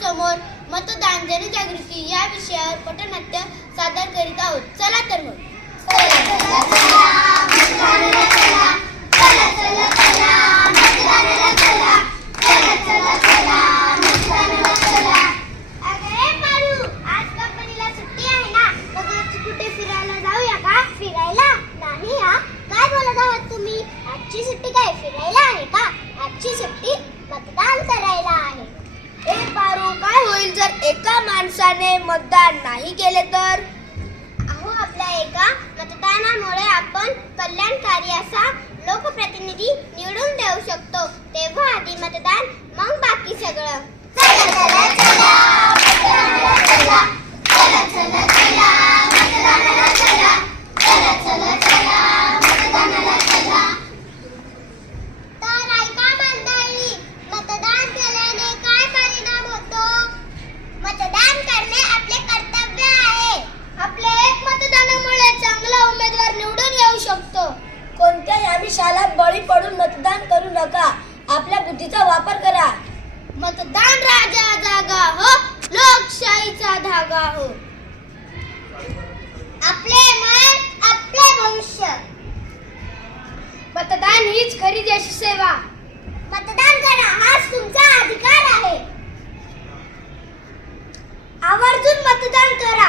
समोर मतदान जनजागृती या विषयावर पटनाट्य सादर करीत आहोत. चला तर मग. आजची सुट्टी काय फिरायला आहे का? आजची सुट्टी मतदान करायला आहे. ए पारू, काय होईल जर एका माणसाने मतदान नाही केले तर? अहो, आपल्या एका मतदानामुळे आपण कल्याणकारी असा लोकप्रतिनिधी निवडून देऊ शकतो. तेव्हा आधी मतदान, मग बाकी सगळं. चला चला चला मतदानाला चला. चला चला चला मतदानाला चला. चला चला चला मतदानाला चला. तर ऐका मंडळी, मतदान केल्याने काय परिणाम होतो? मतदान करणे आपले कर्तव्य आहे. आपल्या एक मतदानामुळे चांगला उमेदवार निवडून येऊ शकतो. कोणत्याही आमिषाला बळी पडून मतदान करू नका. आपल्या बुद्धीचा वापर करा. मतदान राजा जागा हो, लोकशाहीचा धागा हो. आपले मन आपले भविष्य. मतदान हीच खरी देश सेवा. मतदान करा, हाच तुमचा अधिकार आहे. आवर्जून मतदान करा.